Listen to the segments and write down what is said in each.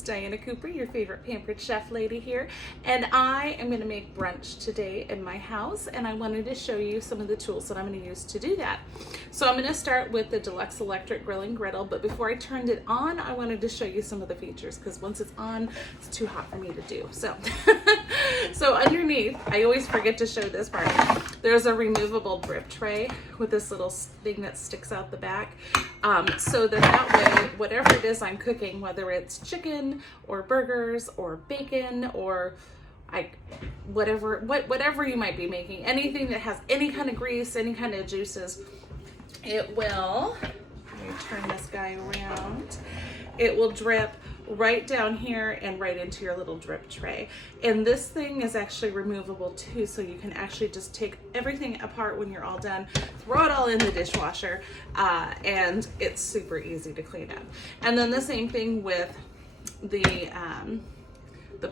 It's Diana Cooper, your favorite pampered chef lady here, and I am going to make brunch today in my house, and I wanted to show you some of the tools that I'm going to use to do that. So I'm going to start with the Deluxe electric grilling griddle, but before I turned it on, I wanted to show you some of the features because once it's on, it's too hot for me to do. So, so underneath, I always forget to show this part. There's a removable drip tray with this little thing that sticks out the back, so that way, whatever it is I'm cooking, whether it's chicken or burgers or bacon or whatever you might be making, anything that has any kind of grease, any kind of juices, it will, let me turn this guy around, it will drip right down here and right into your little drip tray. And this thing is actually removable too, so you can actually just take everything apart when you're all done, throw it all in the dishwasher, and it's super easy to clean up. And then the same thing with the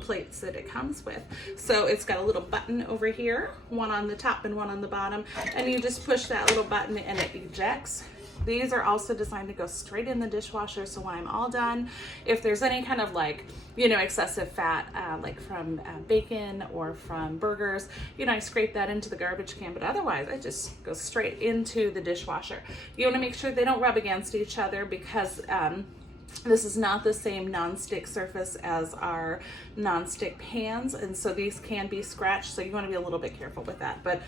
plates that it comes with. So it's got a little button over here, one on the top and one on the bottom, and you just push that little button and it ejects. These are also designed to go straight in the dishwasher, so when I'm all done, if there's any kind of excessive fat, like from bacon or from burgers, I scrape that into the garbage can, but otherwise I just go straight into the dishwasher. You want to make sure they don't rub against each other because this is not the same non-stick surface as our non-stick pans, and so these can be scratched, so you want to be a little bit careful with that, but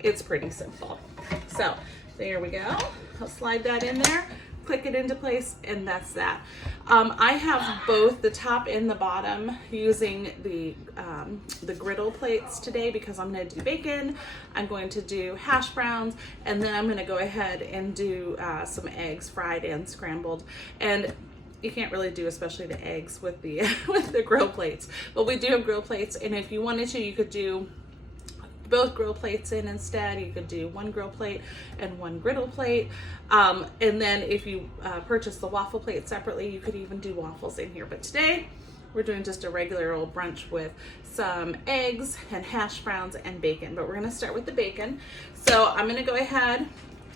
it's pretty simple. So there we go. I'll slide that in there, click it into place, and that's that. I have both the top and the bottom using the griddle plates today because I'm going to do bacon, I'm going to do hash browns, and then I'm going to go ahead and do some eggs, fried and scrambled. And you can't really do especially the eggs with the with the grill plates, but we do have grill plates, and if you wanted to, you could do both grill plates in instead. You could do one grill plate and one griddle plate, and then if you purchase the waffle plate separately, you could even do waffles in here. But today we're doing just a regular old brunch with some eggs and hash browns and bacon, but we're going to start with the bacon. So I'm going to go ahead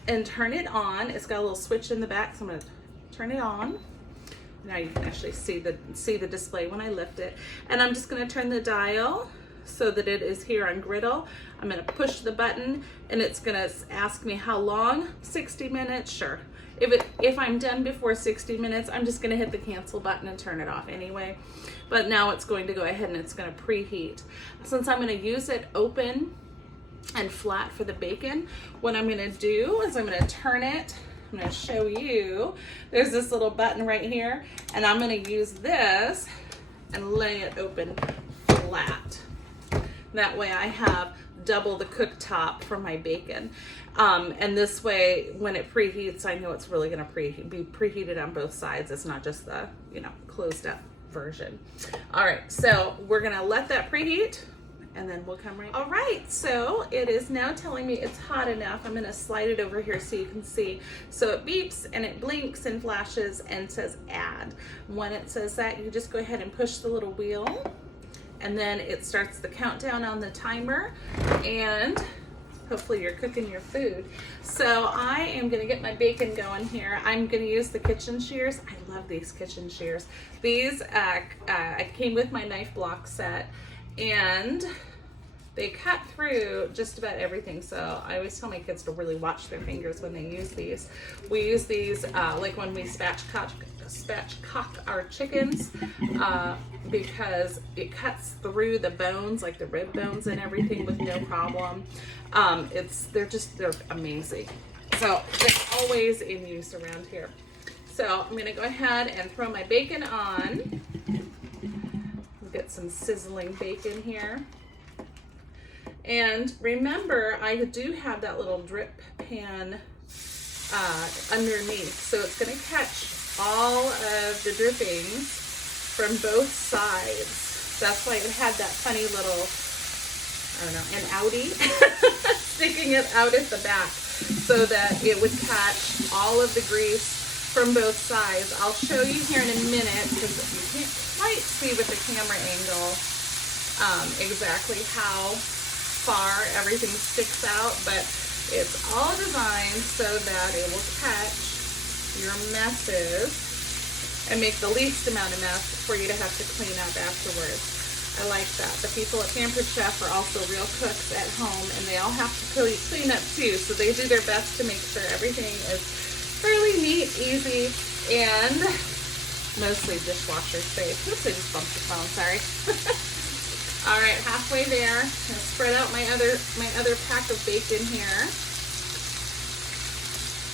and turn it on. It's got a little switch in the back, so I'm going to turn it on. Now you can actually see the display when I lift it, and I'm just going to turn the dial so that it is here on griddle. I'm going to push the button and it's going to ask me how long. 60 minutes, sure. If I'm done before 60 minutes, I'm just going to hit the cancel button and turn it off anyway. But now it's going to go ahead and it's going to preheat. Since I'm going to use it open and flat for the bacon, what I'm going to do is I'm going to turn it. I'm going to show you. There's this little button right here, and I'm going to use this and lay it open flat. That way I have double the cooktop for my bacon. And this way, when it preheats, I know it's really going to be preheated on both sides. It's not just the, closed up version. All right, so we're going to let that preheat, and then we'll come right. All right, so it is now telling me it's hot enough. I'm going to slide it over here so you can see. So it beeps and it blinks and flashes and says add. When it says that, you just go ahead and push the little wheel, and then it starts the countdown on the timer, and hopefully you're cooking your food. So I am going to get my bacon going here. I'm going to use the kitchen shears. I love these kitchen shears. These came with my knife block set, and they cut through just about everything. So I always tell my kids to really watch their fingers when they use these. We use these like when we spatchcock our chickens, because it cuts through the bones, like the rib bones and everything, with no problem. They're amazing. So they're always in use around here. So I'm gonna go ahead and throw my bacon on. Get some sizzling bacon here. And remember, I do have that little drip pan underneath, so it's going to catch all of the drippings from both sides. That's why it had that funny little, I don't know, an outie sticking it out at the back, so that it would catch all of the grease from both sides. I'll show you here in a minute, because you can't quite see with the camera angle exactly how far everything sticks out, but it's all designed so that it will catch your messes and make the least amount of mess for you to have to clean up afterwards. I like that. The people at Pampered Chef are also real cooks at home, and they all have to clean up too, so they do their best to make sure everything is fairly neat, easy, and mostly dishwasher safe. Oops, I just bumped the phone, sorry. All right, halfway there. I'm gonna spread out my other pack of bacon here.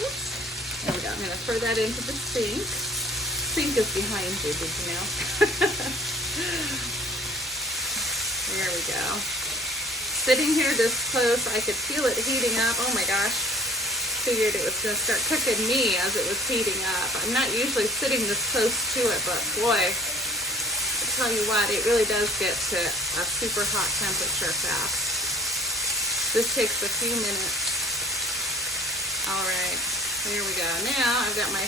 Oops. There we go. I'm gonna throw that into the sink. Sink is behind you, did you know? There we go. Sitting here this close, I could feel it heating up. Oh my gosh. Figured it was gonna start cooking me as it was heating up. I'm not usually sitting this close to it, but boy, I tell you what, it really does get to a super hot temperature fast. This takes a few minutes. All right, here we go. Now I've got my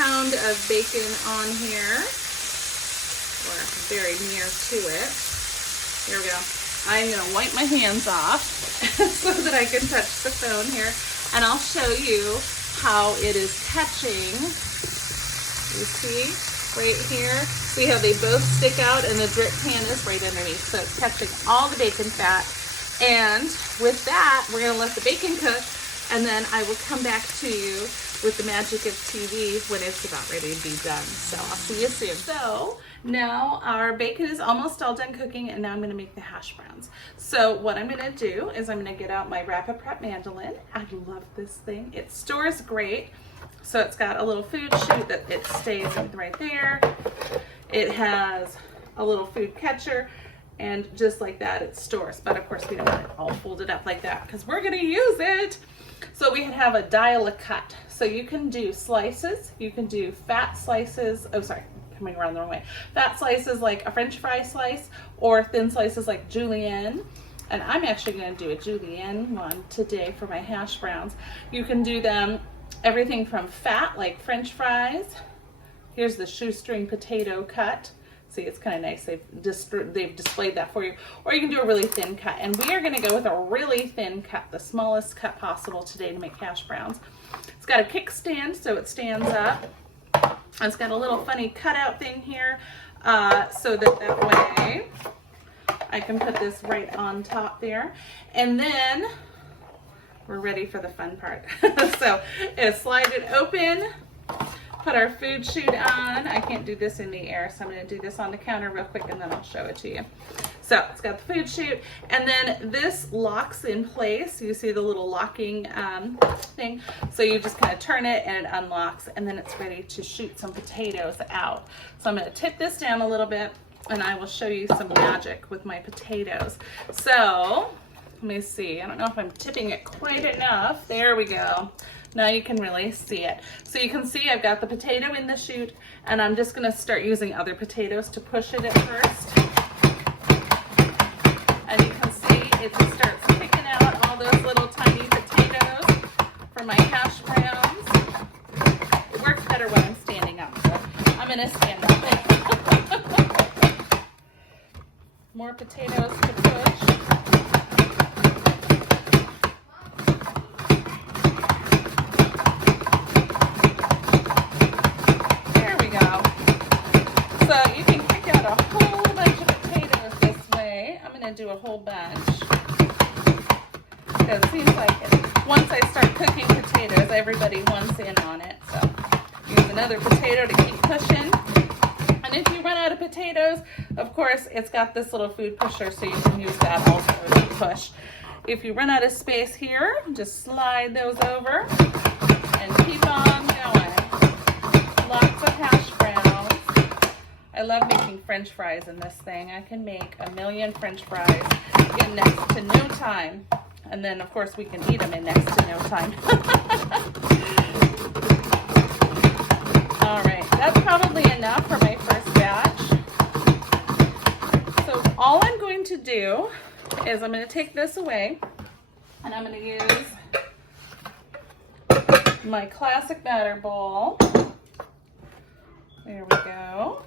pound of bacon on here, or very near to it. Here we go. I'm gonna wipe my hands off so that I can touch the phone here, and I'll show you how it is catching. You see right here? See how they both stick out and the drip pan is right underneath. So it's catching all the bacon fat. And with that, we're gonna let the bacon cook, and then I will come back to you with the magic of TV when it's about ready to be done. So I'll see you soon. So now our bacon is almost all done cooking, and now I'm gonna make the hash browns. So what I'm gonna do is I'm gonna get out my Rapid Prep mandolin. I love this thing. It stores great. So it's got a little food chute that it stays right there. It has a little food catcher, and just like that it stores. But of course we don't want it all folded up like that because we're gonna use it. So we have a dial a cut. So you can do slices, you can do fat slices, oh sorry, coming around the wrong way. Fat slices like a French fry slice, or thin slices like julienne. And I'm actually gonna do a julienne one today for my hash browns. You can do them everything from fat like French fries. Here's the shoestring potato cut. See, it's kind of nice. They've displayed that for you. Or you can do a really thin cut. And we are going to go with a really thin cut, the smallest cut possible today to make hash browns. It's got a kickstand, so it stands up. And it's got a little funny cutout thing here, so that way I can put this right on top there. And then we're ready for the fun part. So slide it open. Put our food chute on. I can't do this in the air, so I'm going to do this on the counter real quick, and then I'll show it to you. So it's got the food chute, and then this locks in place. You see the little locking thing. So you just kind of turn it and it unlocks, and then it's ready to shoot some potatoes out. So I'm going to tip this down a little bit, and I will show you some magic with my potatoes. So let me see. I don't know if I'm tipping it quite enough. There we go. Now you can really see it. So you can see I've got the potato in the chute, and I'm just gonna start using other potatoes to push it at first. And you can see it just starts picking out all those little tiny potatoes for my hash browns. It works better when I'm standing up, so I'm gonna stand up. More potatoes to push. Do a whole bunch, because it seems like once I start cooking potatoes, everybody wants in on it. So use another potato to keep pushing. And if you run out of potatoes, of course it's got this little food pusher, so you can use that also to push. If you run out of space here, just slide those over and keep on going. Lots of hash browns. I love making French fries in this thing. I can make a million French fries in next to no time. And then, of course, we can eat them in next to no time. All right, that's probably enough for my first batch. So all I'm going to do is I'm going to take this away, and I'm going to use my classic batter bowl. There we go.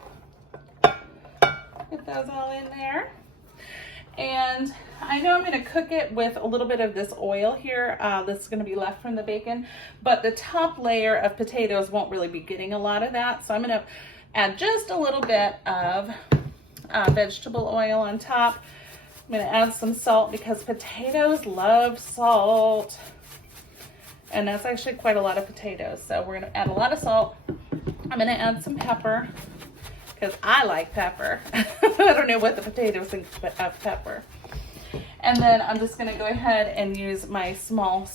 Put those all in there. And I know I'm going to cook it with a little bit of this oil here that's going to be left from the bacon, but the top layer of potatoes won't really be getting a lot of that. So I'm going to add just a little bit of vegetable oil on top. I'm going to add some salt because potatoes love salt. And that's actually quite a lot of potatoes. So we're going to add a lot of salt. I'm going to add some pepper because I like pepper. I don't know what the potatoes think of pepper. And then I'm just going to go ahead and use my small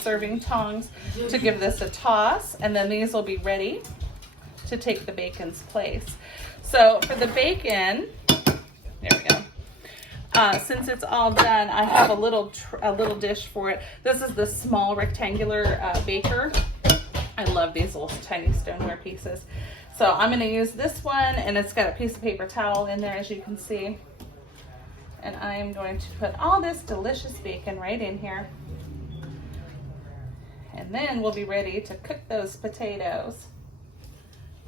serving tongs to give this a toss. And then these will be ready to take the bacon's place. So for the bacon, there we go. Since it's all done, I have a little dish for it. This is the small rectangular baker. I love these little tiny stoneware pieces. So I'm going to use this one, and it's got a piece of paper towel in there, as you can see. And I am going to put all this delicious bacon right in here. And then we'll be ready to cook those potatoes.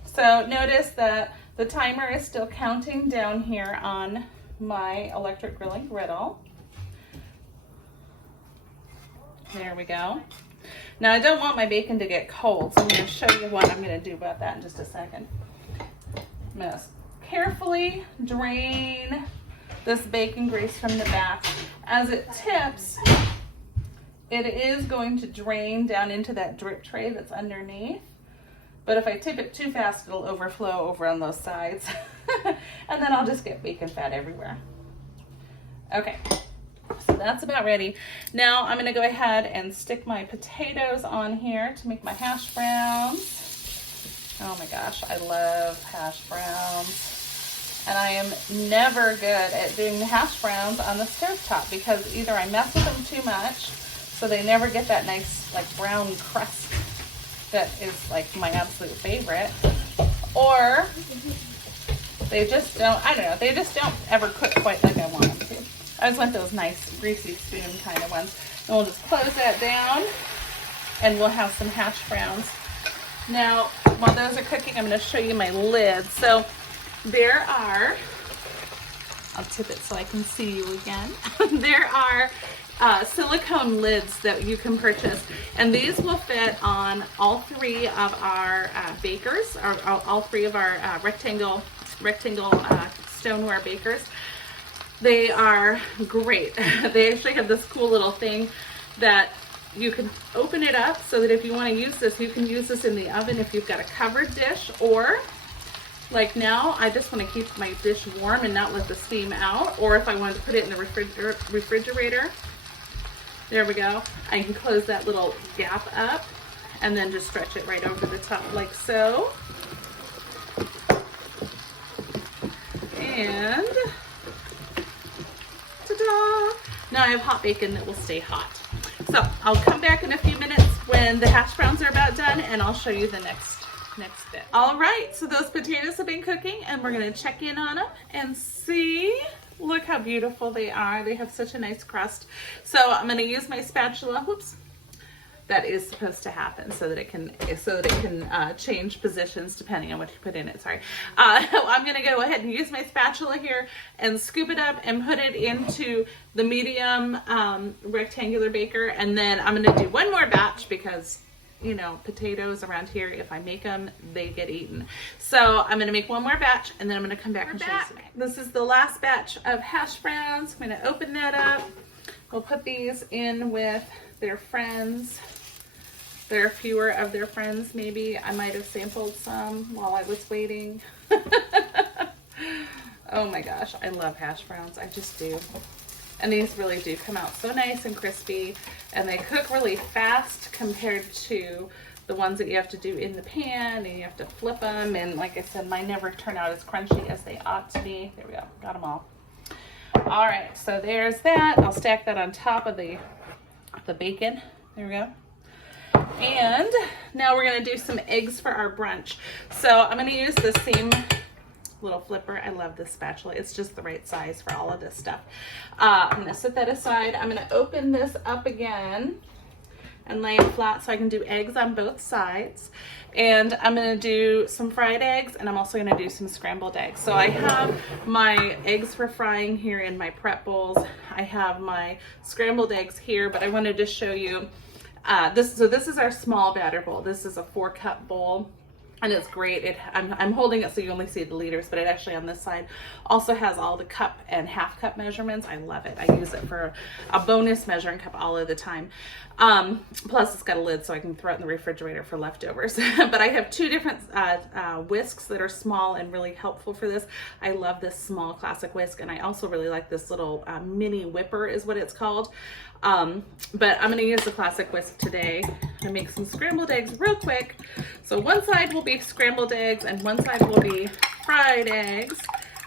So notice that the timer is still counting down here on my electric grilling griddle. There we go. Now I don't want my bacon to get cold, so I'm going to show you what I'm going to do about that in just a second. I'm going to carefully drain this bacon grease from the back. As it tips, it is going to drain down into that drip tray that's underneath. But if I tip it too fast, it'll overflow over on those sides. And then I'll just get bacon fat everywhere. Okay, so that's about ready. Now I'm gonna go ahead and stick my potatoes on here to make my hash browns. Oh my gosh, I love hash browns. And I am never good at doing the hash browns on the stovetop because either I mess with them too much, so they never get that nice like brown crust that is like my absolute favorite, or they just don't, I don't know, they just don't ever cook quite like I want them to. I just want those nice greasy spoon kind of ones. And we'll just close that down and we'll have some hash browns. Now, while those are cooking, I'm going to show you my lid. So there are, I'll tip it so I can see you again. There are silicone lids that you can purchase, and these will fit on all three of our bakers, or all three of our rectangle stoneware bakers. They are great. They actually have this cool little thing that you can open it up so that if you want to use this, you can use this in the oven if you've got a covered dish, or like now, I just want to keep my dish warm and not let the steam out, or if I wanted to put it in the refrigerator, there we go. I can close that little gap up and then just stretch it right over the top like so. And ta-da! Now I have hot bacon that will stay hot. So I'll come back in a few minutes when the hash browns are about done, and I'll show you the next bit. All right, so those potatoes have been cooking, and we're gonna check in on them and see. Look how beautiful they are. They have such a nice crust. So I'm gonna use my spatula. Whoops. That is supposed to happen so that it can change positions depending on what you put in it. Sorry. I'm gonna go ahead and use my spatula here and scoop it up and put it into the medium rectangular baker, and then I'm gonna do one more batch because, you know, potatoes around here, if I make them, they get eaten. So I'm gonna make one more batch, and then I'm gonna come back and show you something. This is the last batch of hash browns. I'm gonna open that up. We'll put these in with their friends. There are fewer of their friends, maybe. I might have sampled some while I was waiting. Oh my gosh, I love hash browns, I just do. And these really do come out so nice and crispy, and they cook really fast compared to the ones that you have to do in the pan, and you have to flip them, and like I said, mine never turn out as crunchy as they ought to be. There we go, got them all. All right, so there's that. I'll stack that on top of the bacon. There we go. And now we're gonna do some eggs for our brunch. So I'm gonna use the same little flipper. I love this spatula. It's just the right size for all of this stuff. I'm gonna set that aside. I'm gonna open this up again and lay it flat so I can do eggs on both sides. And I'm gonna do some fried eggs, and I'm also gonna do some scrambled eggs. So I have my eggs for frying here in my prep bowls. I have my scrambled eggs here, but I wanted to show you this is our small batter bowl. This is a 4-cup bowl. and it's great. I'm holding it so you only see the liters, but it actually on this side also has all the cup and half cup measurements. I love it. I use it for a bonus measuring cup all of the time. Plus it's got a lid so I can throw it in the refrigerator for leftovers. But I have two different whisks that are small and really helpful for this. I love this small classic whisk, and I also really like this little mini whipper is what it's called. But I'm going to use the classic whisk today to make some scrambled eggs real quick. So one side will be scrambled eggs and one side will be fried eggs,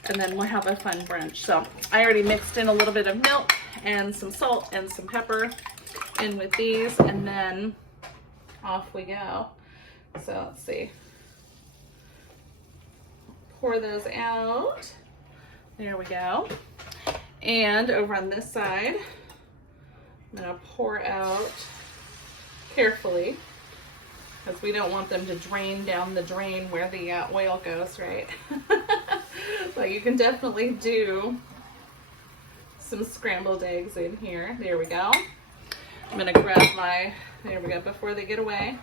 and then we'll have a fun brunch. So I already mixed in a little bit of milk and some salt and some pepper in with these, and then off we go. So let's see. Pour those out. There we go. And over on this side, I'm going to pour out carefully, because we don't want them to drain down the drain where the oil goes, right? But you can definitely do some scrambled eggs in here. There we go. I'm going to grab my, there we go, before they get away,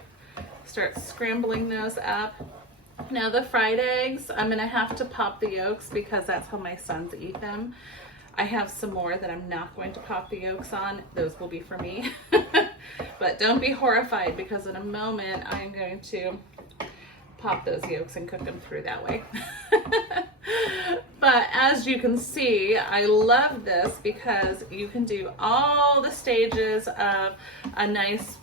start scrambling those up. Now the fried eggs, I'm going to have to pop the yolks because that's how my sons eat them. I have some more that I'm not going to pop the yolks on. Those will be for me. But don't be horrified, because in a moment I'm going to pop those yolks and cook them through that way. But as you can see, I love this because you can do all the stages of a nice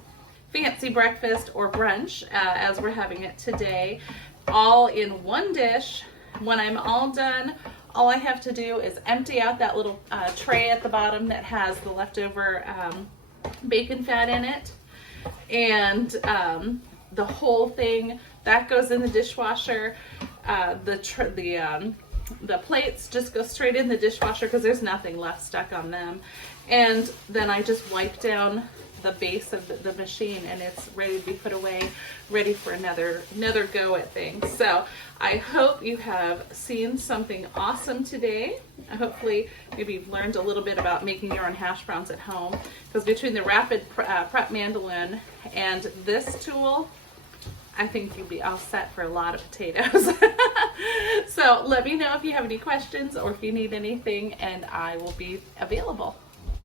fancy breakfast or brunch as we're having it today, all in one dish. When I'm all done, all I have to do is empty out that little tray at the bottom that has the leftover bacon fat in it, and the whole thing that goes in the dishwasher. The plates just go straight in the dishwasher because there's nothing left stuck on them, and then I just wipe down the base of the machine, and it's ready to be put away, ready for another go at things. So I hope you have seen something awesome today. Hopefully maybe you've learned a little bit about making your own hash browns at home, because between the rapid prep mandolin and this tool, I think you'll be all set for a lot of potatoes. So let me know if you have any questions or if you need anything, and I will be available.